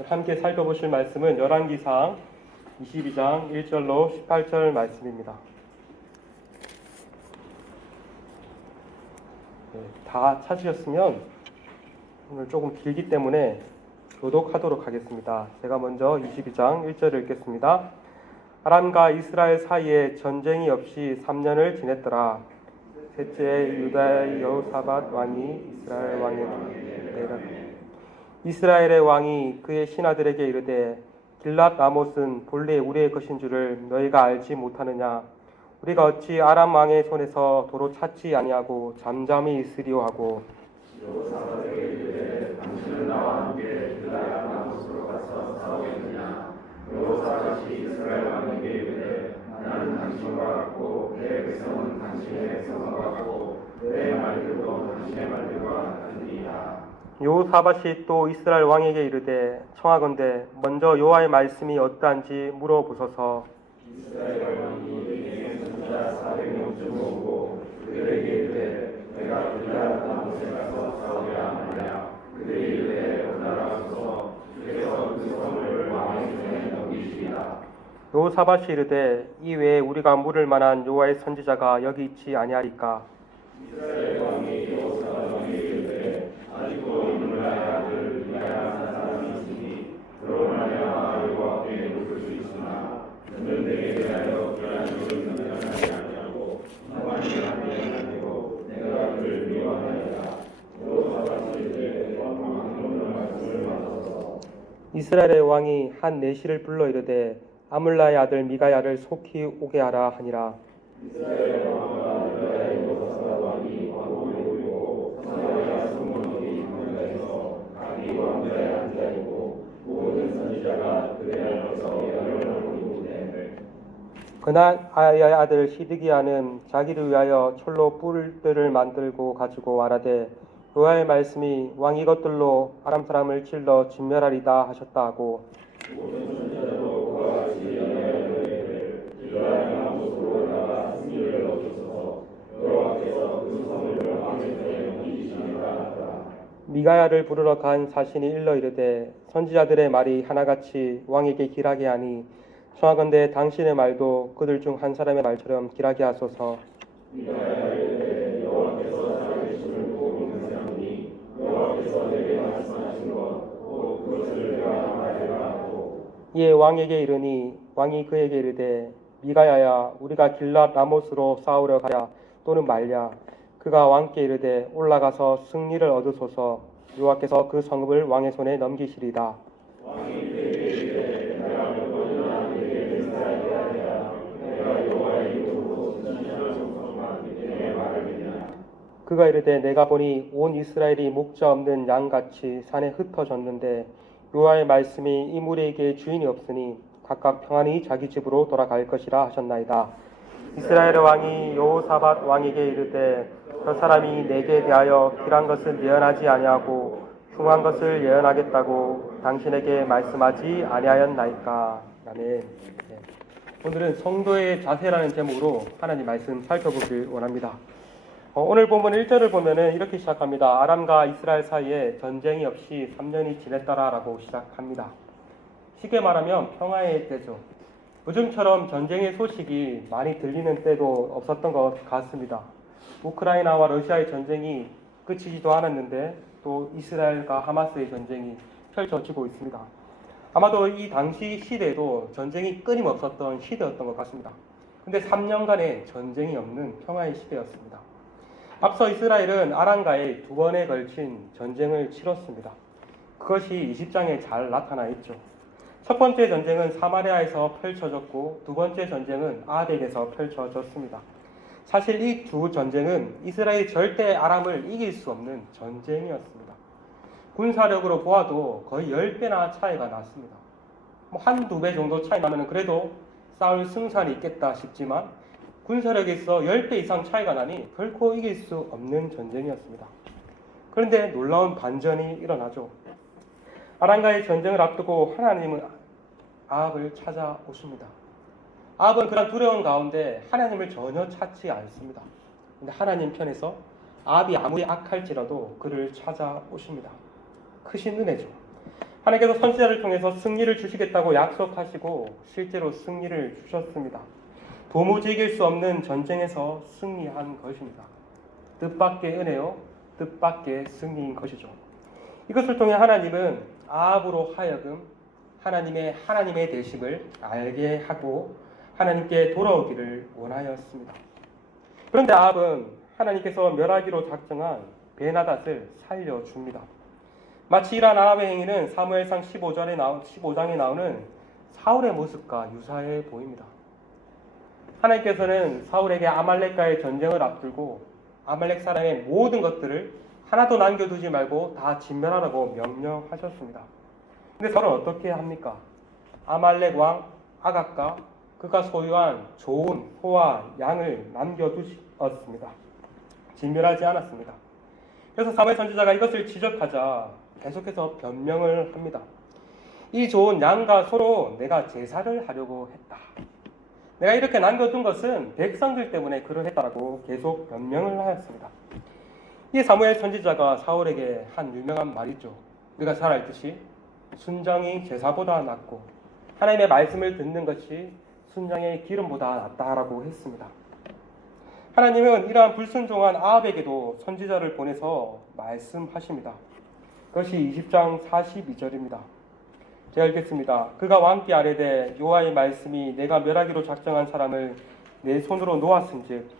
함께 살펴보실 말씀은 열왕기상 22장 1절로 18절 말씀입니다. 다 찾으셨으면 오늘 조금 길기 때문에 교독하도록 하겠습니다. 제가 먼저 22장 1절을 읽겠습니다. 아람과 이스라엘 사이에 전쟁이 없이 3년을 지냈더라. 셋째 유다의 여호사밧 왕이 이스라엘의 왕이 그의 신하들에게 이르되 길랏 라못은 본래 우리의 것인 줄을 너희가 알지 못하느냐. 우리가 어찌 아람 왕의 손에서 도로 찾지 아니하고 잠잠히 있으리오 하고 여호사밧에게 이르되 당신은 나와 함께 길랏 라못으로 가서 싸우겠느냐. 여호사밧이 이스라엘 왕에게 이르되 나는 당신과 같고 내 백성은 당신의 백성과 같고 내 말들도 당신의 말들과 같으니라. 여호사밧이 또 이스라엘 왕에게 이르되 청하건대 먼저 여호와의 말씀이 어떠한지 물어보소서. 이스라엘 왕이 내게 선지자 400명쯤 모으고 그들에게 이르되 내가 길랏 라못에 가서 싸우랴 하느냐. 그들이 이르되 올라가소서. 주께서 그 성을 왕의 손에 넘기시리라. 여호사밧이 이르되 이 외에 우리가 물을 만한 여호와의 선지자가 여기 있지 아니하리까. 이스라엘 왕이 여호사밧 왕에게 이르되 아직도 이므라의 아들 미가야 하는 사람이 있으니 그러나 여호와께 묻을 수 있으나 그는 내게 대하여 그러한 일을 면하지 아니하고 나만이 하지 아니하고 내가 그를 미워하나이다. 여호사밧이 이르되 왕의 말씀을 받아서 이스라엘의 왕이 한 내시를 불러 이르되 아물라의 아들 미가야를 속히 오게 하라 하니라. 이스라엘 왕과 유다의 여호사밧 왕이 왕궁에 오르고 사마리아 성문이 가운데서 각기 왕자의 한 자리고 모든 선지자가 그의 앞에서 연락을 이루되 그날 아야의 아들 시드기야는 자기를 위하여 철로 뿔들을 만들고 가지고 말하되 여호와의 말씀이 왕이 이것들로 아람 사람을 찔러 진멸하리다 하셨다 하고 모든 선지자도 그와 같이 연락을 길랏 라못으로 나가 승리를 얻으소서. 여호와께서 그 성을 왕의 손에 넘기시리라 하더라. 미가야를 부르러 간 사신이 일러 이르되 선지자들의 말이 하나같이 왕에게 길하게 하니 청하건대 당신의 말도 그들 중 한 사람의 말처럼 길하게 하소서. 미가야가 이르되 여호와께서 살아계심을 보고 있는 사람이니 여호와께서 내게 말씀하신 것 그것을 내가 말하리라 하고 이에 왕에게 이르니 왕이 그에게 이르되 미가야야 우리가 길랏 라못으로 싸우려 가랴 또는 말랴. 그가 왕께 이르되 올라가서 승리를 얻으소서. 여호와께서 그 성읍을 왕의 손에 넘기시리다. 왕이 그에게 이르되 내가 몇 번이나 내게 인사하게 하랴. 내가 여호와의 이름으로 선지자를 속성한 이들에게 말하겠냐. 그가 이르되 내가 보니 온 이스라엘이 목자 없는 양같이 산에 흩어졌는데 여호와의 말씀이 이 무리에게 주인이 없으니 각각 평안히 자기 집으로 돌아갈 것이라 하셨나이다. 이스라엘의 왕이 여호사밧 왕에게 이르되 저 사람이 내게 대하여 길한 것을 예언하지 아니하고 흉한 것을 예언하겠다고 당신에게 말씀하지 아니하였나이까. 아멘. 오늘은 성도의 자세라는 제목으로 하나님 말씀 살펴보길 원합니다. 오늘 본문 1절을 보면은 이렇게 시작합니다. 아람과 이스라엘 사이에 전쟁이 없이 3년이 지냈더라라고 시작합니다. 쉽게 말하면 평화의 때죠. 요즘처럼 전쟁의 소식이 많이 들리는 때도 없었던 것 같습니다. 우크라이나와 러시아의 전쟁이 끝이지도 않았는데 또 이스라엘과 하마스의 전쟁이 펼쳐지고 있습니다. 아마도 이 당시 시대에도 전쟁이 끊임없었던 시대였던 것 같습니다. 근데 3년간의 전쟁이 없는 평화의 시대였습니다. 앞서 이스라엘은 아람과의 2번에 걸친 전쟁을 치렀습니다. 그것이 20장에 잘 나타나 있죠. 첫 번째 전쟁은 사마리아에서 펼쳐졌고 두 번째 전쟁은 아벡에서 펼쳐졌습니다. 사실 이 두 전쟁은 이스라엘이 절대 아람을 이길 수 없는 전쟁이었습니다. 군사력으로 보아도 거의 10배나 차이가 났습니다. 한두 배 정도 차이 나면 그래도 싸울 승산이 있겠다 싶지만 군사력에서 10배 이상 차이가 나니 결코 이길 수 없는 전쟁이었습니다. 그런데 놀라운 반전이 일어나죠. 아람과의 전쟁을 앞두고 하나님은 아합을 찾아오십니다. 아합은 그런 두려움 가운데 하나님을 전혀 찾지 않습니다. 그런데 하나님 편에서 아합이 아무리 악할지라도 그를 찾아오십니다. 크신 은혜죠. 하나님께서 선지자를 통해서 승리를 주시겠다고 약속하시고 실제로 승리를 주셨습니다. 도무지 이길 수 없는 전쟁에서 승리한 것입니다. 뜻밖의 은혜요, 뜻밖의 승리인 것이죠. 이것을 통해 하나님은 아합으로 하여금 하나님의 되심을 알게 하고 하나님께 돌아오기를 원하였습니다. 그런데 아합은 하나님께서 멸하기로 작정한 베나닷을 살려줍니다. 마치 이러한 아합의 행위는 사무엘상 15장에 나오는 사울의 모습과 유사해 보입니다. 하나님께서는 사울에게 아말렉과의 전쟁을 앞두고 아말렉 사람의 모든 것들을 하나도 남겨두지 말고 다 진멸하라고 명령하셨습니다. 근데 사울은 어떻게 합니까? 아말렉 왕 아각과 그가 소유한 좋은 소와 양을 남겨두었습니다. 진멸하지 않았습니다. 그래서 사무엘 선지자가 이것을 지적하자 계속해서 변명을 합니다. 이 좋은 양과 소로 내가 제사를 하려고 했다. 내가 이렇게 남겨둔 것은 백성들 때문에 그러했다라고 계속 변명을 하였습니다. 이 사무엘 선지자가 사울에게 한 유명한 말이죠. 우리가 잘 알듯이 순정이 제사보다 낫고 하나님의 말씀을 듣는 것이 순정의 기름보다 낫다라고 했습니다. 하나님은 이러한 불순종한 아합에게도 선지자를 보내서 말씀하십니다. 그것이 20장 42절입니다. 제가 읽겠습니다. 그가 왕께 아뢰되 여호와의 말씀이 내가 멸하기로 작정한 사람을 내 손으로 놓았은즉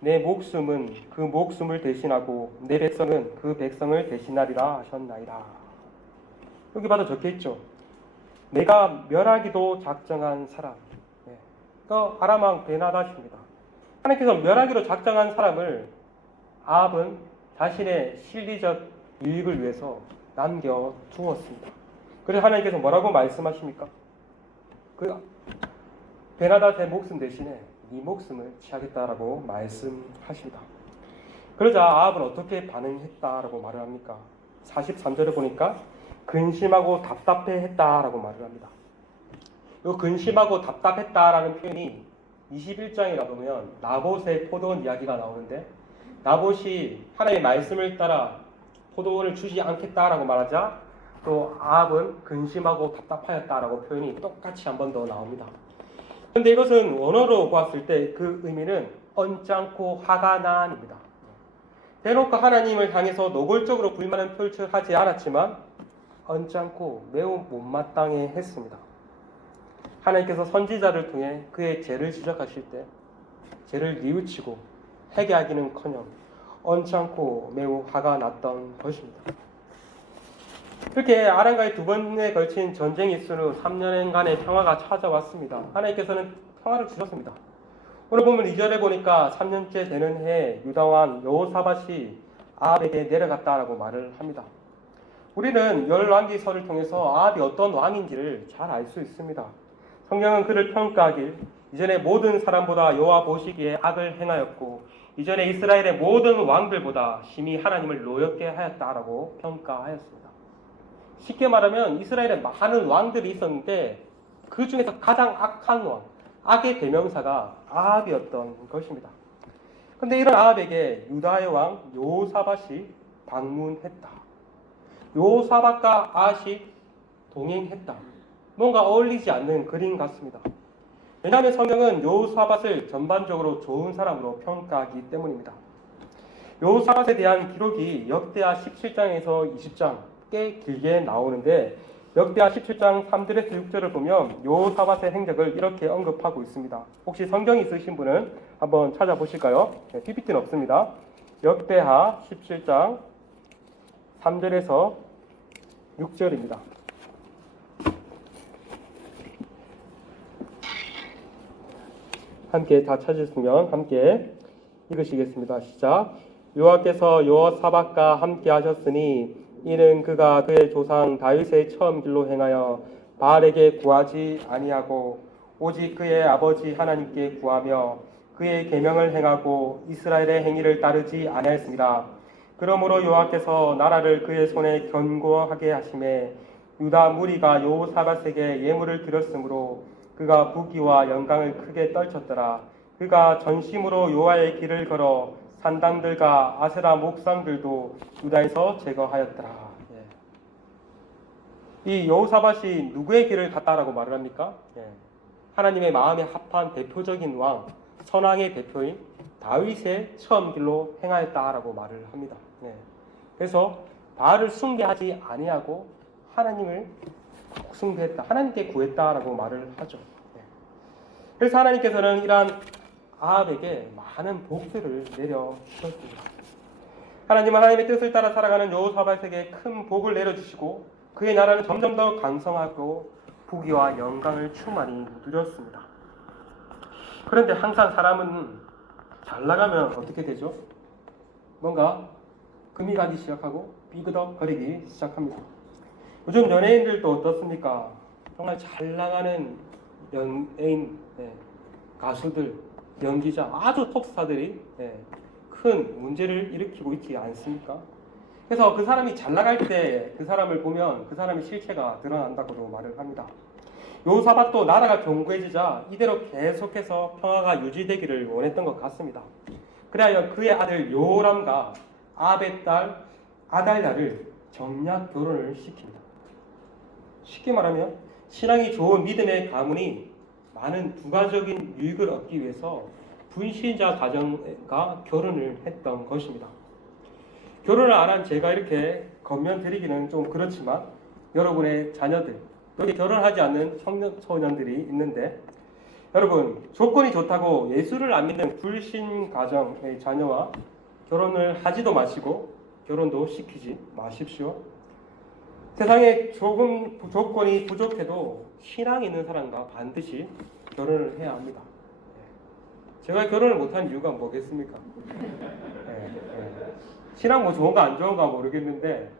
내 목숨은 그 목숨을 대신하고 내 백성은 그 백성을 대신하리라 하셨나이다. 여기 봐도 적혀있죠. 내가 멸하기도 작정한 사람. 그 아람 왕 베나닷입니다. 하나님께서 멸하기로 작정한 사람을 아합은 자신의 실리적 유익을 위해서 남겨두었습니다. 그래서 하나님께서 뭐라고 말씀하십니까? 그 베나닷의 목숨 대신에 네 목숨을 취하겠다라고 말씀하십니다. 그러자 아합은 어떻게 반응했다라고 말을 합니까? 43절에 보니까 근심하고 답답해했다라고 말을 합니다. 이 근심하고 답답했다라는 표현이 21장이라 보면 나봇의 포도원 이야기가 나오는데 나봇이 하나님의 말씀을 따라 포도원을 주지 않겠다라고 말하자 또 아합은 근심하고 답답하였다라고 표현이 똑같이 한 번 더 나옵니다. 그런데 이것은 원어로 보았을 때 그 의미는 언짢고 화가 난입니다. 대놓고 하나님을 향해서 노골적으로 불만을 표출하지 않았지만 언짢고 매우 못마땅해 했습니다. 하나님께서 선지자를 통해 그의 죄를 지적하실 때 죄를 뉘우치고 회개하기는커녕 언짢고 매우 화가 났던 것입니다. 그렇게 아람과의 두 번에 걸친 전쟁이 있은 후 3년간의 평화가 찾아왔습니다. 하나님께서는 평화를 주셨습니다. 오늘 보면 2절에 보니까 3년째 되는 해에 유다왕 여호사밧이 아합에게 내려갔다라고 말을 합니다. 우리는 열왕기서를 통해서 아합이 어떤 왕인지를 잘 알 수 있습니다. 성경은 그를 평가하길 이전에 모든 사람보다 여호와 보시기에 악을 행하였고 이전에 이스라엘의 모든 왕들보다 심히 하나님을 노엽게 하였다라고 평가하였습니다. 쉽게 말하면 이스라엘에 많은 왕들이 있었는데 그 중에서 가장 악한 왕, 악의 대명사가 아합이었던 것입니다. 그런데 이런 아합에게 유다의 왕 여호사밧이 방문했다. 여호사밧과 아합이 동행했다. 뭔가 어울리지 않는 그림 같습니다. 왜냐하면 성경은 여호사밧을 전반적으로 좋은 사람으로 평가하기 때문입니다. 여호사밧에 대한 기록이 역대하 17장에서 20장 꽤 길게 나오는데 역대하 17장 3절에서 6절을 보면 여호사밧의 행적을 이렇게 언급하고 있습니다. 혹시 성경 있으신 분은 한번 찾아보실까요? PPT는 없습니다. 역대하 17장 3절에서 6절입니다. 함께 다 찾으시면 함께 읽으시겠습니다. 시작. 여호와께서 여호사밧과 함께 하셨으니 이는 그가 그의 조상 다윗의 처음 길로 행하여 바알에게 구하지 아니하고 오직 그의 아버지 하나님께 구하며 그의 계명을 행하고 이스라엘의 행위를 따르지 아니하였습니다. 그러므로 여호와께서 나라를 그의 손에 견고하게 하심에 유다 무리가 여호사밧에게 예물을 드렸으므로 그가 부귀와 영광을 크게 떨쳤더라. 그가 전심으로 여호와의 길을 걸어 산당들과 아세라 목상들도 유다에서 제거하였더라. 이 여호사밧이 누구의 길을 갔다라고 말을 합니까? 하나님의 마음에 합한 대표적인 왕, 선왕의 대표인 다윗의 처음 길로 행하였다라고 말을 합니다. 그래서 바알을 숭배하지 아니하고 하나님을 숭배했다, 하나님께 구했다라고 말을 하죠. 그래서 하나님께서는 이러한 아합에게 많은 복들을 내려주셨습니다. 하나님은 하나님의 뜻을 따라 살아가는 여호사밧에게 큰 복을 내려주시고 그의 나라는 점점 더 강성하고 부귀와 영광을 충만히 누렸습니다. 그런데 항상 사람은 잘 나가면 어떻게 되죠? 뭔가 금이 가기 시작하고 삐그덕거리기 시작합니다. 요즘 연예인들도 어떻습니까? 정말 잘 나가는 연예인, 가수들, 연기자, 아주 톱스타들이 큰 문제를 일으키고 있지 않습니까? 그래서 그 사람이 잘 나갈 때 그 사람을 보면 그 사람의 실체가 드러난다고도 말을 합니다. 여호사밧도 나라가 견고해지자 이대로 계속해서 평화가 유지되기를 원했던 것 같습니다. 그래야 그의 아들 요람과 아합의 딸 아달랴를 정략 결혼을 시킵니다. 쉽게 말하면 신앙이 좋은 믿음의 가문이 많은 부가적인 유익을 얻기 위해서 불신자 가정과 결혼을 했던 것입니다. 결혼을 안 한 제가 이렇게 건면드리기는 좀 그렇지만 여러분의 자녀들, 여기 결혼하지 않는 청소년들이 있는데 여러분 조건이 좋다고 예수를 안 믿는 불신 가정의 자녀와 결혼을 하지도 마시고 결혼도 시키지 마십시오. 세상에 조금 조건이 부족해도 신앙이 있는 사람과 반드시 결혼을 해야 합니다. 제가 결혼을 못한 이유가 뭐겠습니까? 신앙 뭐 좋은가 안 좋은가 모르겠는데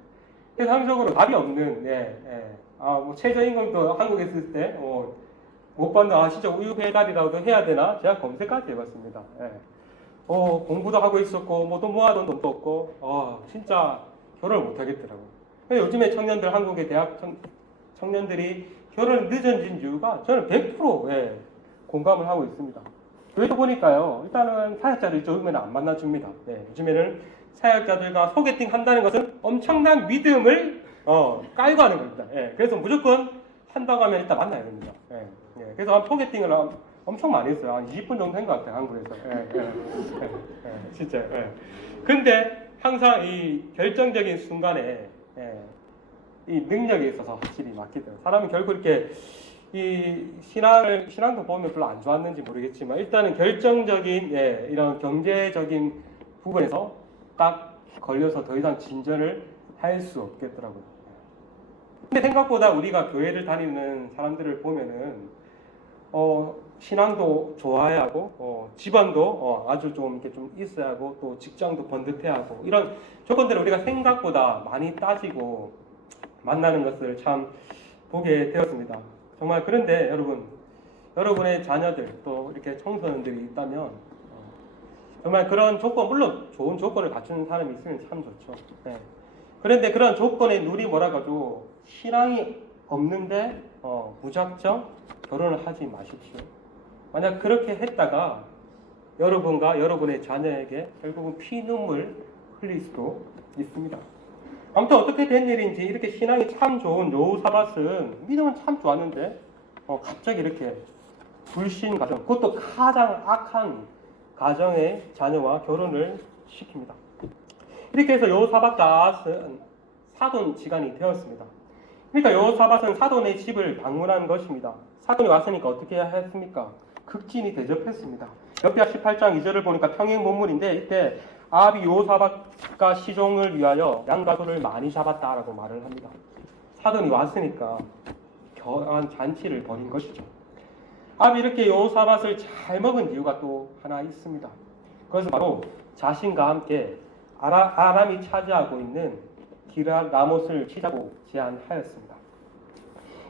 세상적으로 답이 없는 뭐 최저임금도 한국에 있을 때 못 받는 진짜 우유 배달이라도 해야 되나 제가 검색까지 해봤습니다. 공부도 하고 있었고 뭐 돈 모아둔 돈도 없고 진짜 결혼을 못 하겠더라고요. 요즘에 청년들 한국의 대학 청년들이 결혼을 늦어진 이유가 저는 100% 공감을 하고 있습니다. 왜 보니까요. 일단은 사역자들 좋으면 안 만나줍니다. 요즘에는 사역자들과 소개팅 한다는 것은 엄청난 믿음을 깔고 하는 겁니다. 그래서 무조건 한다고 하면 일단 만나야 됩니다. 그래서 소개팅을 엄청 많이 했어요. 한 20분 정도 한 것 같아요. 한국에서. 진짜. 근데 항상 이 결정적인 순간에 이 능력에 있어서 확실히 막히더라고요. 사람은 결국 이렇게 이 신앙도 보면 별로 안 좋았는지 모르겠지만 일단은 결정적인 이런 경제적인 부분에서 딱 걸려서 더 이상 진전을 할 수 없겠더라고요. 근데 생각보다 우리가 교회를 다니는 사람들을 보면은 신앙도 좋아야 하고 집안도 아주 좀 이렇게 좀 있어야 하고 또 직장도 번듯해야 하고 이런 조건들을 우리가 생각보다 많이 따지고 만나는 것을 참 보게 되었습니다. 정말 그런데 여러분의 자녀들 또 이렇게 청소년들이 있다면 정말 그런 조건, 물론 좋은 조건을 갖추는 사람이 있으면 참 좋죠. 그런데 그런 조건에 누리 뭐라가지고 신앙이 없는데 무작정 결혼을 하지 마십시오. 만약 그렇게 했다가 여러분과 여러분의 자녀에게 결국은 피눈물 흘릴 수도 있습니다. 아무튼 어떻게 된 일인지 이렇게 신앙이 참 좋은 여호사밧은 믿음은 참 좋았는데 갑자기 이렇게 불신 가정, 그것도 가장 악한 가정의 자녀와 결혼을 시킵니다. 이렇게 해서 여호사밧과 사돈지간이 되었습니다. 그러니까 여호사밧은 사돈의 집을 방문한 것입니다. 사돈이 왔으니까 어떻게 했습니까? 극진히 대접했습니다. 역대하 18장 2절을 보니까 평행 본문인데 이때 아합이 여호사밧과 시종을 위하여 양가도를 많이 잡았다라고 말을 합니다. 사돈이 왔으니까 겨한 잔치를 벌인 것이죠. 아합이 이렇게 여호사밧을 잘 먹은 이유가 또 하나 있습니다. 그것은 바로 자신과 함께 아람이 차지하고 있는 길앗 라못을 치자고 제안하였습니다.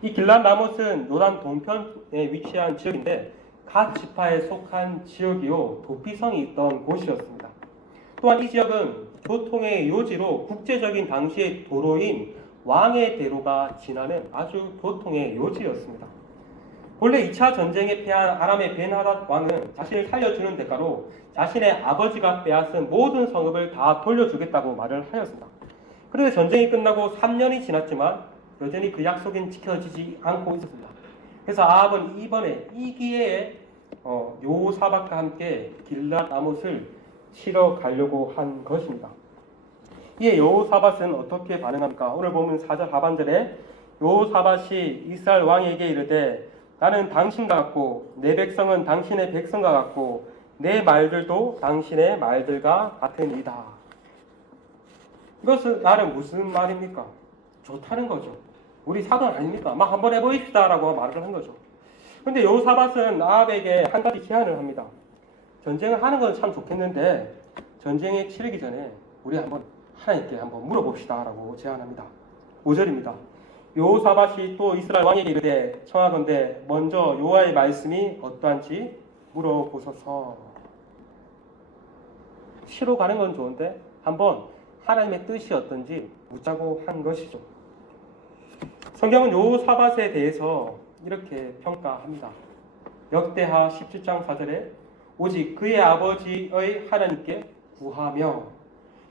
이 길앗 라못은 요단 동편에 위치한 지역인데 갓 지파에 속한 지역이요 도피성이 있던 곳이었습니다. 또한 이 지역은 교통의 요지로 국제적인 당시의 도로인 왕의 대로가 지나는 아주 교통의 요지였습니다. 본래 2차 전쟁에 패한 아람의 벤하닷 왕은 자신을 살려주는 대가로 자신의 아버지가 빼앗은 모든 성읍을 다 돌려주겠다고 말을 하였습니다. 그런데 전쟁이 끝나고 3년이 지났지만 여전히 그 약속은 지켜지지 않고 있었습니다. 그래서 아합은 이번에 이 기회에 여호사밧과 함께 길랏 아못을 치러 가려고 한 것입니다. 이에 여호사밧은 어떻게 반응합니까? 오늘 보면 4절 하반절에 여호사밧이 이스라엘 왕에게 이르되 나는 당신과 같고 내 백성은 당신의 백성과 같고 내 말들도 당신의 말들과 같으니이다. 이것은 나는 무슨 말입니까? 좋다는 거죠. 우리 사돈 아닙니까? 막 한번 해보입시다 라고 말을 한 거죠. 그런데 여호사밧은 아합에게 한 가지 제안을 합니다. 전쟁을 하는 건 참 좋겠는데 전쟁에 치르기 전에 우리 한번 하나님께 한번 물어봅시다 라고 제안합니다. 5절입니다. 여호사밧이 또 이스라엘 왕에게 이르되 청하건대 먼저 여호와의 말씀이 어떠한지 물어보소서. 시로 가는 건 좋은데 한번 하나님의 뜻이 어떤지 묻자고 한 것이죠. 성경은 여호사밧에 대해서 이렇게 평가합니다. 역대하 17장 4절에 오직 그의 아버지의 하나님께 구하며,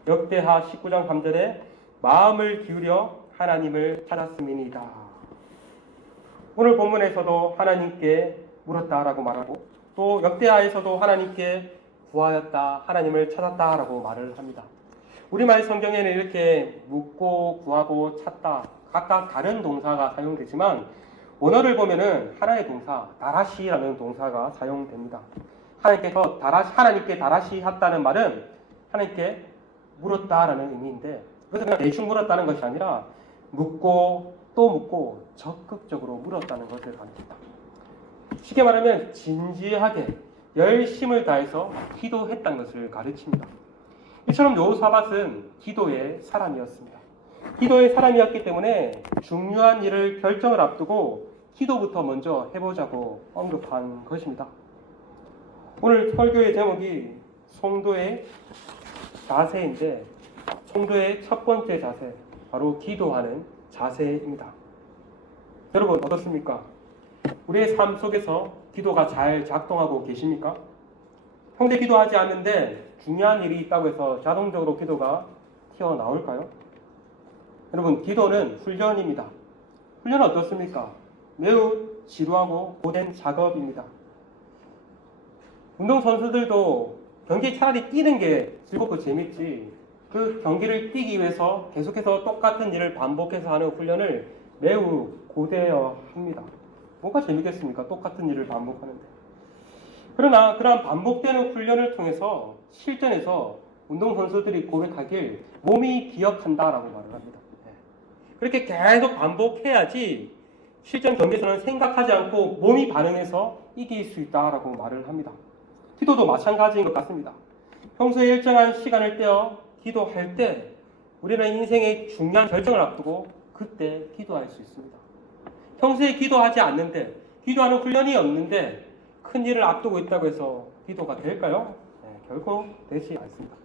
역대하 19장 3절에 마음을 기울여 하나님을 찾았음이니이다. 오늘 본문에서도 하나님께 물었다라고 말하고 또 역대하에서도 하나님께 구하였다, 하나님을 찾았다라고 말을 합니다. 우리말 성경에는 이렇게 묻고 구하고 찾다 각각 다른 동사가 사용되지만 원어를 보면은 하나의 동사 다라시라는 동사가 사용됩니다. 하나님께 다라시 했다는 말은 하나님께 물었다라는 의미인데 그것은 그냥 대충 물었다는 것이 아니라 묻고 또 묻고 적극적으로 물었다는 것을 가르칩니다. 쉽게 말하면 진지하게 열심을 다해서 기도했다는 것을 가르칩니다. 이처럼 여호사밧은 기도의 사람이었습니다. 기도의 사람이었기 때문에 중요한 일을 결정을 앞두고 기도부터 먼저 해보자고 언급한 것입니다. 오늘 설교의 제목이 성도의 자세인데 성도의 첫 번째 자세, 바로 기도하는 자세입니다. 여러분 어떻습니까? 우리의 삶 속에서 기도가 잘 작동하고 계십니까? 평소에 기도하지 않는데 중요한 일이 있다고 해서 자동적으로 기도가 튀어나올까요? 여러분 기도는 훈련입니다. 훈련은 어떻습니까? 매우 지루하고 고된 작업입니다. 운동선수들도 경기에 차라리 뛰는 게 즐겁고 재밌지 그 경기를 뛰기 위해서 계속해서 똑같은 일을 반복해서 하는 훈련을 매우 고되어 합니다. 뭐가 재밌겠습니까? 똑같은 일을 반복하는데. 그러나 그러한 반복되는 훈련을 통해서 실전에서 운동선수들이 고백하길 몸이 기억한다라고 말을 합니다. 그렇게 계속 반복해야지 실전 경기에서는 생각하지 않고 몸이 반응해서 이길 수 있다라고 말을 합니다. 기도도 마찬가지인 것 같습니다. 평소에 일정한 시간을 떼어 기도할 때 우리는 인생의 중요한 결정을 앞두고 그때 기도할 수 있습니다. 평소에 기도하지 않는데 기도하는 훈련이 없는데 큰 일을 앞두고 있다고 해서 기도가 될까요? 결코 되지 않습니다.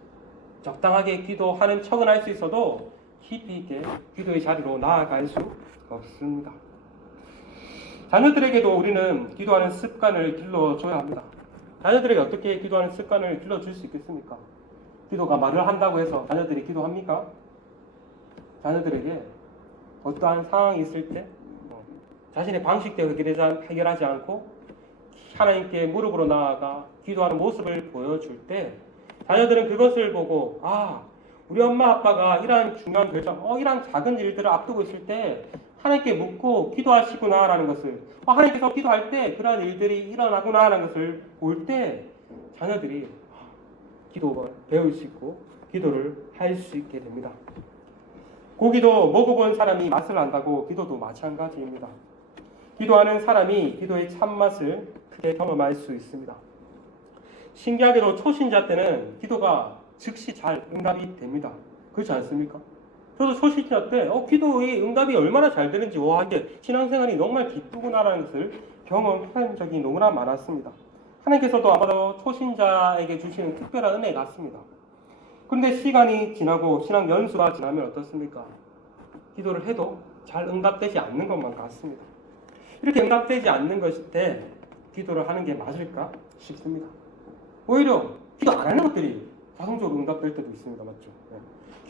적당하게 기도하는 척은 할 수 있어도 깊이 있게 기도의 자리로 나아갈 수 없습니다. 자녀들에게도 우리는 기도하는 습관을 길러줘야 합니다. 자녀들에게 어떻게 기도하는 습관을 길러줄 수 있겠습니까? 기도가 말을 한다고 해서 자녀들이 기도합니까? 자녀들에게 어떠한 상황이 있을 때 자신의 방식대로 해결하지 않고 하나님께 무릎으로 나아가 기도하는 모습을 보여줄 때 자녀들은 그것을 보고 우리 엄마 아빠가 이러한 중요한 결정, 이러한 작은 일들을 앞두고 있을 때 하나님께 묻고 기도하시구나 라는 것을 하나님께서 기도할 때 그러한 일들이 일어나구나 라는 것을 볼 때 자녀들이 기도를 배울 수 있고 기도를 할 수 있게 됩니다. 고기도 먹어본 사람이 맛을 안다고 기도도 마찬가지입니다. 기도하는 사람이 기도의 참맛을 크게 경험할 수 있습니다. 신기하게도 초신자 때는 기도가 즉시 잘 응답이 됩니다. 그렇지 않습니까? 저도 초신자 때 기도의 응답이 얼마나 잘 되는지 이게 신앙생활이 정말 기쁘구나라는 것을 경험한 적이 너무나 많았습니다. 하나님께서도 아마도 초신자에게 주시는 특별한 은혜 같습니다. 그런데 시간이 지나고 신앙 연수가 지나면 어떻습니까? 기도를 해도 잘 응답되지 않는 것만 같습니다. 이렇게 응답되지 않는 것일 때 기도를 하는 게 맞을까 싶습니다. 오히려 기도 안 하는 것들이 자동적으로 응답될 때도 있습니다. 맞죠?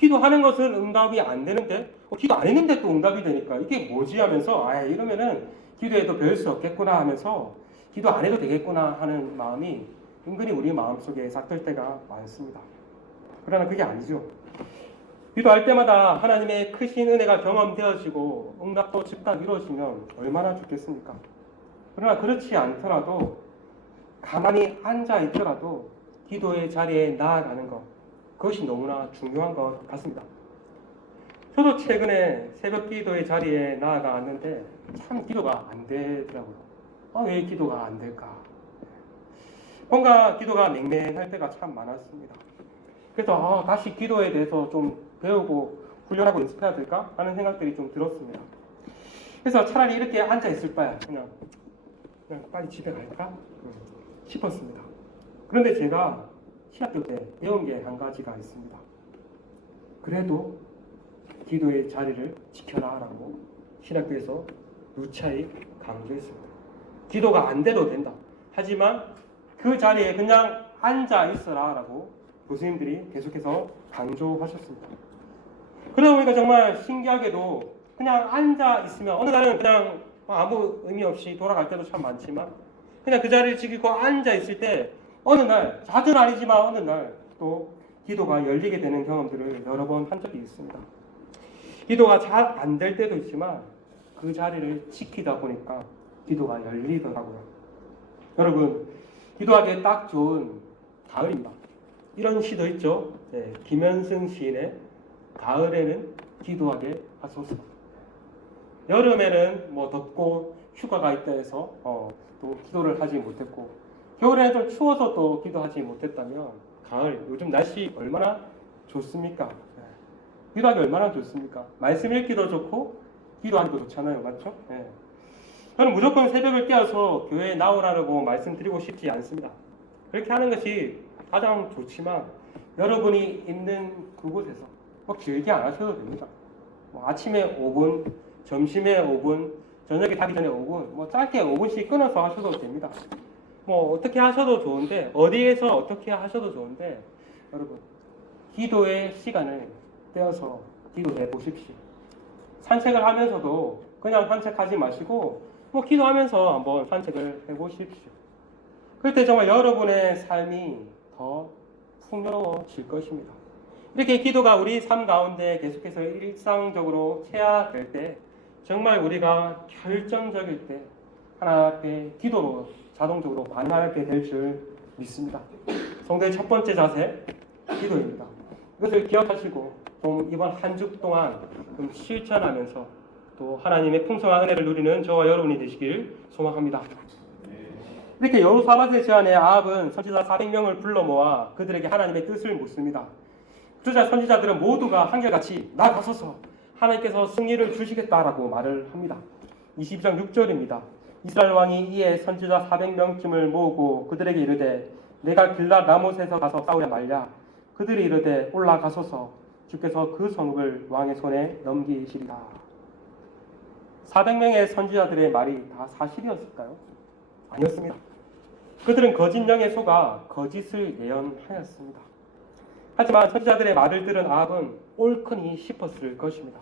기도하는 것은 응답이 안 되는데 기도 안 했는데 또 응답이 되니까 이게 뭐지 하면서 이러면은 기도해도 별 수 없겠구나 하면서 기도 안 해도 되겠구나 하는 마음이 은근히 우리 마음속에 싹들 때가 많습니다. 그러나 그게 아니죠. 기도할 때마다 하나님의 크신 은혜가 경험되어지고 응답도 즉각 이루어지면 얼마나 좋겠습니까? 그러나 그렇지 않더라도 가만히 앉아 있더라도 기도의 자리에 나아가는 것, 그것이 너무나 중요한 것 같습니다. 저도 최근에 새벽 기도의 자리에 나아갔는데 참 기도가 안 되더라고요. 왜 기도가 안 될까? 뭔가 기도가 맹맹할 때가 참 많았습니다. 그래서 다시 기도에 대해서 좀 배우고 훈련하고 연습해야 될까 하는 생각들이 좀 들었습니다. 그래서 차라리 이렇게 앉아 있을 바에 그냥 빨리 집에 갈까 싶었습니다. 그런데 제가 신학교 때 배운 게 한 가지가 있습니다. 그래도 기도의 자리를 지켜라라고 신학교에서 누차히 강조했습니다. 기도가 안 돼도 된다. 하지만 그 자리에 그냥 앉아 있어라라고 교수님들이 계속해서 강조하셨습니다. 그러다 보니까 정말 신기하게도 그냥 앉아 있으면 어느 날은 그냥 아무 의미 없이 돌아갈 때도 참 많지만 그냥 그 자리를 지키고 앉아 있을 때 어느 날, 자주는 아니지만 어느 날 또 기도가 열리게 되는 경험들을 여러 번 한 적이 있습니다. 기도가 잘 안 될 때도 있지만 그 자리를 지키다 보니까 기도가 열리더라고요. 여러분, 기도하기에 딱 좋은 가을입니다. 이런 시도 있죠. 김현승 시인의 가을에는 기도하게 하소서. 여름에는 덥고 휴가가 있다 해서 또 기도를 하지 못했고 겨울에는 좀 추워서 또 기도하지 못했다면 가을, 요즘 날씨 얼마나 좋습니까? 기도하기 얼마나 좋습니까? 말씀 읽기도 좋고 기도하기도 좋잖아요. 맞죠? 저는 무조건 새벽을 깨어서 교회에 나오라고 말씀드리고 싶지 않습니다. 그렇게 하는 것이 가장 좋지만 여러분이 있는 그곳에서 길게 안 하셔도 됩니다. 아침에 5분, 점심에 5분, 저녁에 자기 전에 5분, 짧게 5분씩 끊어서 하셔도 됩니다. 어떻게 하셔도 좋은데, 어디에서 어떻게 하셔도 좋은데, 여러분, 기도의 시간을 떼어서 기도해 보십시오. 산책을 하면서도 그냥 산책하지 마시고, 기도하면서 한번 산책을 해 보십시오. 그럴 때 정말 여러분의 삶이 더 풍요로워질 것입니다. 이렇게 기도가 우리 삶 가운데 계속해서 일상적으로 체화될 때, 정말 우리가 결정적일 때 하나님 앞에 기도로 자동적으로 반응하게 될 줄 믿습니다. 성도의 첫 번째 자세, 기도입니다. 이것을 기억하시고 좀 이번 한 주 동안 좀 실천하면서 또 하나님의 풍성한 은혜를 누리는 저와 여러분이 되시길 소망합니다. 이렇게 여호사밧의 제안에 아합은 선지자 400명을 불러 모아 그들에게 하나님의 뜻을 묻습니다. 주자 선지자들은 모두가 한결같이 나가소서 하나님께서 승리를 주시겠다라고 말을 합니다. 22장 6절입니다. 이스라엘 왕이 이에 선지자 400명쯤을 모으고 그들에게 이르되 내가 길랏 라못에서 가서 싸우려 말랴. 그들이 이르되 올라가소서 주께서 그 성읍을 왕의 손에 넘기시리라. 400명의 선지자들의 말이 다 사실이었을까요? 아니었습니다. 그들은 거짓 영에 속아 거짓을 예언하였습니다. 하지만 선지자들의 말을 들은 아합은 옳거니 싶었을 것입니다.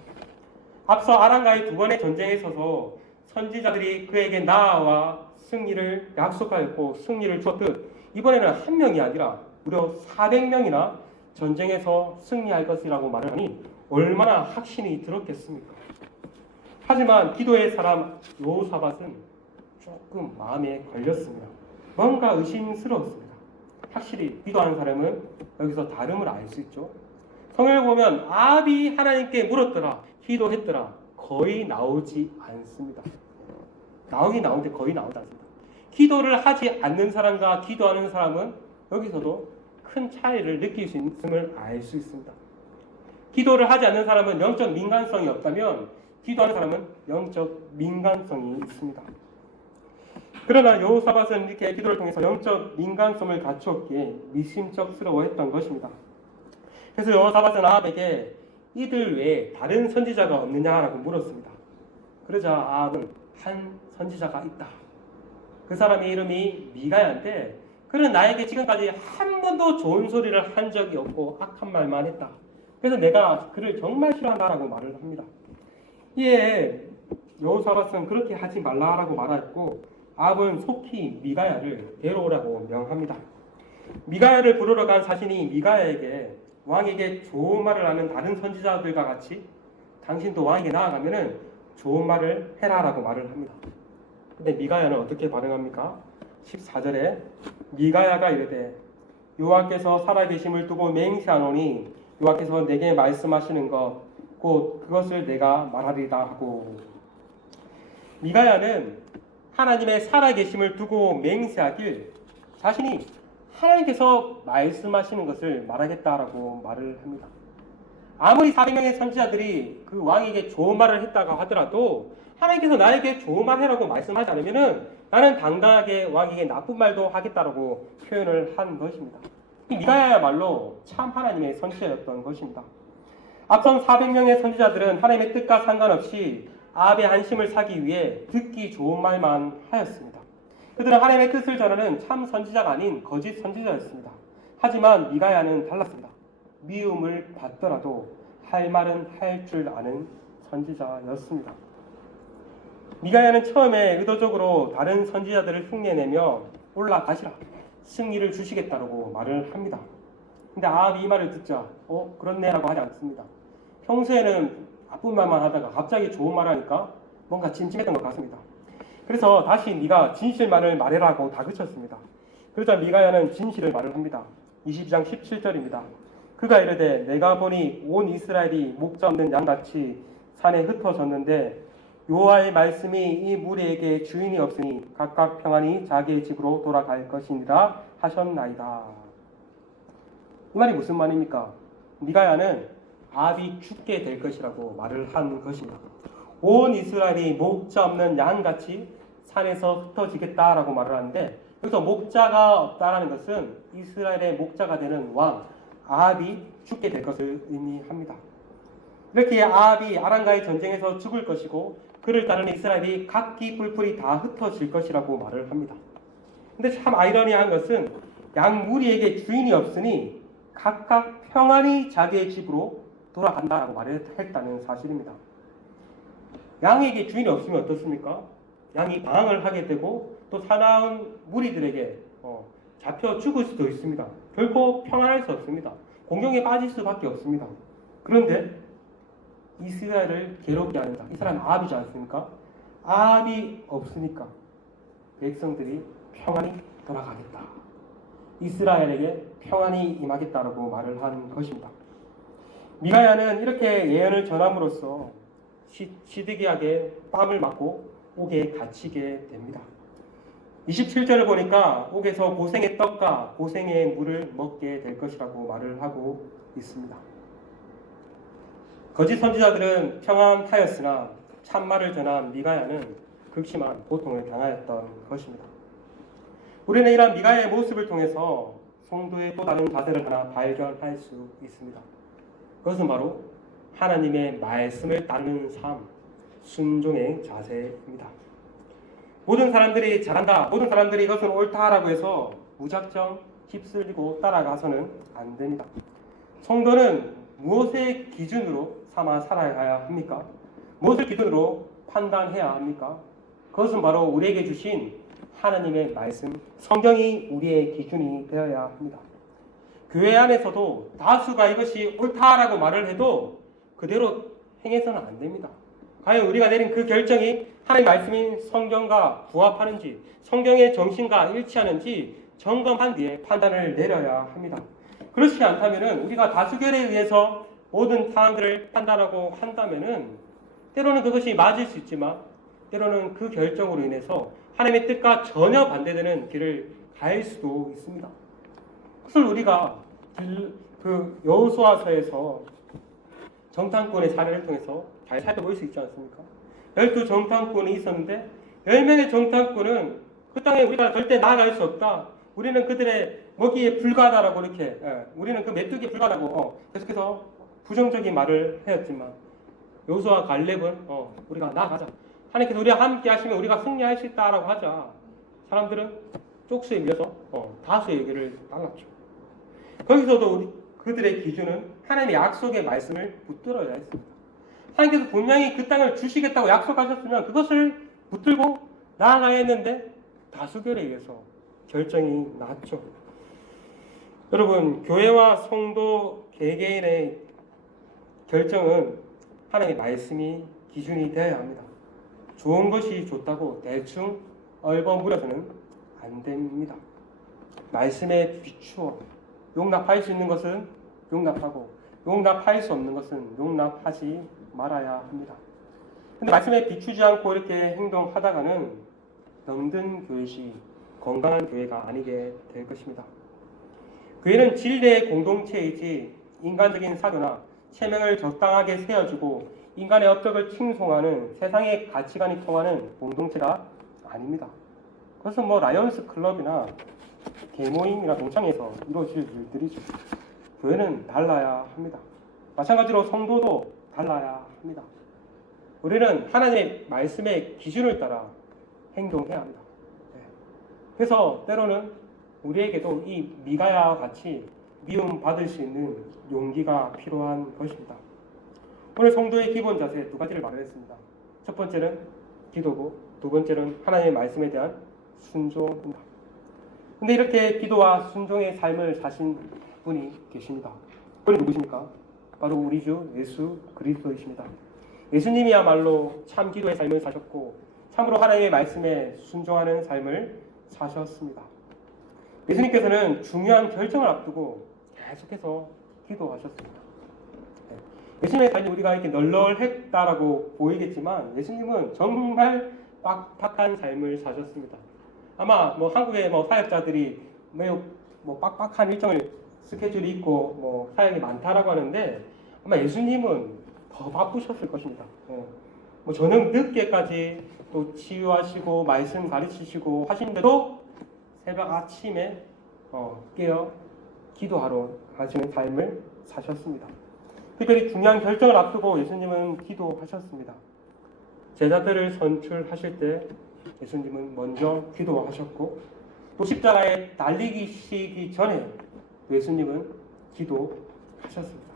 앞서 아람과의 두 번의 전쟁에 있어서 선지자들이 그에게 나아와 승리를 약속하였고 승리를 주었듯 이번에는 한 명이 아니라 무려 400명이나 전쟁에서 승리할 것이라고 말을 하니 얼마나 확신이 들었겠습니까? 하지만 기도의 사람 여호사밧은 조금 마음에 걸렸습니다. 뭔가 의심스러웠습니다. 확실히 기도하는 사람은 여기서 다름을 알 수 있죠. 성경을 보면 아합이 하나님께 물었더라, 기도했더라 거의 나오지 않습니다. 나오는데 거의 나오지 않습니다. 기도를 하지 않는 사람과 기도하는 사람은 여기서도 큰 차이를 느낄 수 있음을 알 수 있습니다. 기도를 하지 않는 사람은 영적 민감성이 없다면 기도하는 사람은 영적 민감성이 있습니다. 그러나 여호사밧은 이렇게 기도를 통해서 영적 민감성을 갖추었기에 미심쩍스러워했던 것입니다. 그래서 여호사밧은 아합에게 이들 외에 다른 선지자가 없느냐라고 물었습니다. 그러자 아합은 한 선지자가 있다. 그 사람의 이름이 미가야인데 그는 나에게 지금까지 한 번도 좋은 소리를 한 적이 없고 악한 말만 했다. 그래서 내가 그를 정말 싫어한다라고 말을 합니다. 이에 여호수아로서는 그렇게 하지 말라라고 말하였고 아합은 속히 미가야를 데려오라고 명합니다. 미가야를 부르러 간 사신이 미가야에게 왕에게 좋은 말을 하는 다른 선지자들과 같이 당신도 왕에게 나아가면은 좋은 말을 해라라고 말을 합니다. 근데 미가야는 어떻게 반응합니까? 14절에 미가야가 이르되 여호와께서 살아계심을 두고 맹세하노니 여호와께서 내게 말씀하시는 것 곧 그것을 내가 말하리다 하고, 미가야는 하나님의 살아계심을 두고 맹세하길 자신이 하나님께서 말씀하시는 것을 말하겠다라고 말을 합니다. 아무리 400명의 선지자들이 그 왕에게 좋은 말을 했다고 하더라도 하나님께서 나에게 좋은 말 해라고 말씀하지 않으면은 나는 당당하게 왕에게 나쁜 말도 하겠다라고 표현을 한 것입니다. 미가야야말로 참 하나님의 선지자였던 것입니다. 앞선 400명의 선지자들은 하나님의 뜻과 상관없이 아합의 안심을 사기 위해 듣기 좋은 말만 하였습니다. 그들은 하나님의 뜻을 전하는 참 선지자가 아닌 거짓 선지자였습니다. 하지만 미가야는 달랐습니다. 미움을 받더라도 할 말은 할 줄 아는 선지자였습니다. 미가야는 처음에 의도적으로 다른 선지자들을 흉내내며 올라가시라, 승리를 주시겠다고 말을 합니다. 근데 아합이 이 말을 듣자 그렇네라고 하지 않습니다. 평소에는 나쁜 말만 하다가 갑자기 좋은 말을 하니까 뭔가 찜찜했던 것 같습니다. 그래서 다시 네가 진실만을 말해라고 다그쳤습니다. 그러자 미가야는 진실을 말을 합니다. 22장 17절입니다. 그가 이르되 내가 보니 온 이스라엘이 목자 없는 양같이 산에 흩어졌는데 여호와의 말씀이 이 무리에게 주인이 없으니 각각 평안히 자기의 집으로 돌아갈 것이니라 하셨나이다. 이 말이 무슨 말입니까? 미가야는 아합이 죽게 될 것이라고 말을 한 것입니다. 온 이스라엘이 목자 없는 양같이 산에서 흩어지겠다라고 말을 하는데, 여기서 목자가 없다라는 것은 이스라엘의 목자가 되는 왕 아합이 죽게 될 것을 의미합니다. 이렇게 아합이 아람과의 전쟁에서 죽을 것이고 그를 따르는 이스라엘이 각기 뿔뿔이 다 흩어질 것이라고 말을 합니다. 근데 참 아이러니한 것은 양 무리에게 주인이 없으니 각각 평안히 자기의 집으로 돌아간다라고 말을 했다는 사실입니다. 양에게 주인이 없으면 어떻습니까? 양이 방황을 하게 되고 또 사나운 무리들에게 잡혀 죽을 수도 있습니다. 결코 평안할 수 없습니다. 공경에 빠질 수밖에 없습니다. 그런데 이스라엘을 괴롭게 하는다. 이 사람은 아합이지 않습니까? 아합이 없으니까 백성들이 평안히 돌아가겠다. 이스라엘에게 평안히 임하겠다라고 말을 한 것입니다. 미가야는 이렇게 예언을 전함으로써 시드기야에게 뺨을 맞고 옥에 갇히게 됩니다. 27절을 보니까 옥에서 고생의 떡과 고생의 물을 먹게 될 것이라고 말을 하고 있습니다. 거짓 선지자들은 평안하였으나 참말을 전한 미가야는 극심한 고통을 당하였던 것입니다. 우리는 이러한 미가야의 모습을 통해서 성도의 또 다른 자세를 하나 발견할 수 있습니다. 그것은 바로 하나님의 말씀을 따르는 삶, 순종의 자세입니다. 모든 사람들이 잘한다, 모든 사람들이 이것은 옳다라고 해서 무작정 휩쓸리고 따라가서는 안 됩니다. 성도는 무엇의 기준으로 삼아 살아야 합니까? 무엇을 기준으로 판단해야 합니까? 그것은 바로 우리에게 주신 하나님의 말씀, 성경이 우리의 기준이 되어야 합니다. 교회 안에서도 다수가 이것이 옳다라고 말을 해도 그대로 행해서는 안 됩니다. 과연 우리가 내린 그 결정이 하나님의 말씀인 성경과 부합하는지, 성경의 정신과 일치하는지 점검한 뒤에 판단을 내려야 합니다. 그렇지 않다면 우리가 다수결에 의해서 모든 사항들을 판단하고 한다면 때로는 그것이 맞을 수 있지만 때로는 그 결정으로 인해서 하나님의 뜻과 전혀 반대되는 길을 갈 수도 있습니다. 그것을 우리가 그 여호수아서에서 정탐꾼의 사례를 통해서 잘 살펴볼 수 있지 않습니까? 12정탐꾼이 있었는데 10명의 정탐꾼은 그 땅에 우리가 절대 나아갈 수 없다. 우리는 그들의 먹이에 불과하다라고 이렇게 우리는 그 메뚜기에 불과하다고 계속해서 부정적인 말을 하였지만 여호수아와 갈렙은 우리가 나아가자. 하나님께서 우리와 함께 하시면 우리가 승리할 수 있다라고 하자. 사람들은 쪽수에 밀려서 다수의 얘기를 따랐죠. 거기서도 그들의 기준은 하나님의 약속의 말씀을 붙들어야 했습니다. 하나님께서 분명히 그 땅을 주시겠다고 약속하셨으면 그것을 붙들고 나아가야 했는데 다수결에 의해서 결정이 났죠. 여러분, 교회와 성도 개개인의 결정은 하나님의 말씀이 기준이 되어야 합니다. 좋은 것이 좋다고 대충 얼버무려서는 안 됩니다. 말씀에 비추어 용납할 수 있는 것은 용납하고 용납할 수 없는 것은 용납하지 말아야 합니다. 근데 말씀에 비추지 않고 이렇게 행동하다가는 병든 교회시 건강한 교회가 아니게 될 것입니다. 교회는 진리의 공동체이지 인간적인 사고나 체면을 적당하게 세워주고 인간의 업적을 칭송하는 세상의 가치관이 통하는 공동체가 아닙니다. 그것은 라이언스 클럽이나 계모임이나 동창회에서 이루어질 일들이죠. 교회는 달라야 합니다. 마찬가지로 성도도 달라야 합니다. 우리는 하나님의 말씀의 기준을 따라 행동해야 합니다. 그래서 때로는 우리에게도 이 미가야와 같이 미움 받을 수 있는 용기가 필요한 것입니다. 오늘 성도의 기본 자세 두 가지를 말했습니다. 첫 번째는 기도고 두 번째는 하나님의 말씀에 대한 순종입니다. 근데 이렇게 기도와 순종의 삶을 사신 분이 계십니다. 그분이 누구십니까? 바로 우리 주 예수 그리스도이십니다. 예수님이야말로 참 기도의 삶을 사셨고 참으로 하나님의 말씀에 순종하는 삶을 사셨습니다. 예수님께서는 중요한 결정을 앞두고 계속해서 기도하셨습니다. 예수님의 삶이 우리가 이렇게 널널했다라고 보이겠지만 예수님은 정말 빡빡한 삶을 사셨습니다. 아마 한국의 사역자들이 매우 빡빡한 일정을 스케줄이 있고 사역이 많다라고 하는데 아마 예수님은 더 바쁘셨을 것입니다. 저녁 늦게까지 또 치유하시고 말씀 가르치시고 하시는데도 새벽 아침에 깨어 기도하러 가시는 삶을 사셨습니다. 특별히 중요한 결정을 앞두고 예수님은 기도하셨습니다. 제자들을 선출하실 때 예수님은 먼저 기도하셨고 또 십자가에 달리시기 전에 예수님은 기도하셨습니다.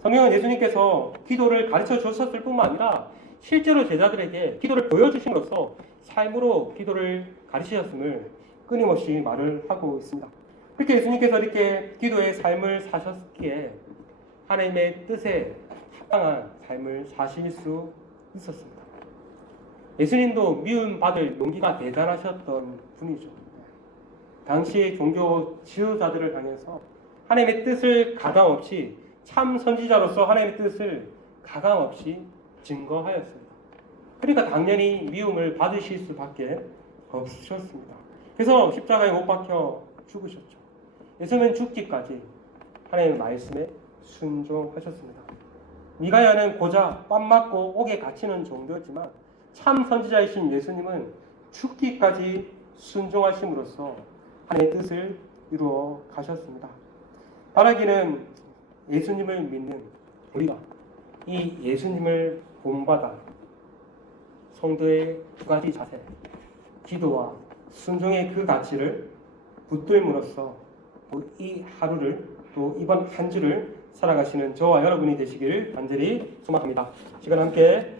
성경은 예수님께서 기도를 가르쳐 주셨을 뿐만 아니라 실제로 제자들에게 기도를 보여주심으로써 삶으로 기도를 가르치셨음을 끊임없이 말을 하고 있습니다. 그렇게 예수님께서 이렇게 기도의 삶을 사셨기에 하나님의 뜻에 합당한 삶을 사실 수 있었습니다. 예수님도 미움받을 용기가 대단하셨던 분이죠. 당시 종교 지도자들을 향해서 하나님의 뜻을 가감없이 참 선지자로서 하나님의 뜻을 가감없이 증거하였습니다. 그러니까 당연히 미움을 받으실 수밖에 없으셨습니다. 그래서 십자가에 못 박혀 죽으셨죠. 예수님은 죽기까지 하나님의 말씀에 순종하셨습니다. 미가야는 고작 뺨 맞고 옥에 갇히는 정도였지만 참 선지자이신 예수님은 죽기까지 순종하심으로써 하나님의 뜻을 이루어 가셨습니다. 바라기는 예수님을 믿는 우리가 이 예수님을 본받아 성도의 두 가지 자세, 기도와 순종의 그 가치를 붙들므로써 이 하루를 또 이번 한 주를 살아가시는 저와 여러분이 되시기를 간절히 소망합니다. 시간 함께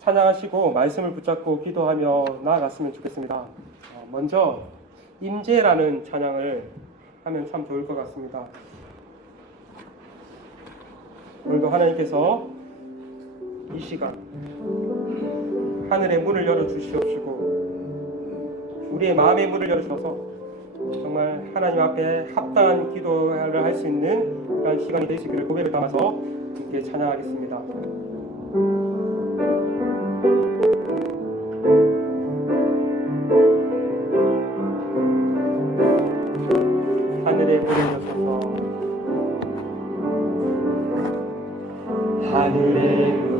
찬양하시고 말씀을 붙잡고 기도하며 나아갔으면 좋겠습니다. 먼저 임재라는 찬양을 하면 참 좋을 것 같습니다. 오늘도 하나님께서 이 시간 하늘의 문을 열어주시옵시고 우리의 마음의 문을 열어주셔서 정말 하나님 앞에 합당한 기도를 할 수 있는 그런 시간이 되시기를 고백을 담아서 함께 찬양하겠습니다. 하늘에 문을 여셔서 하늘에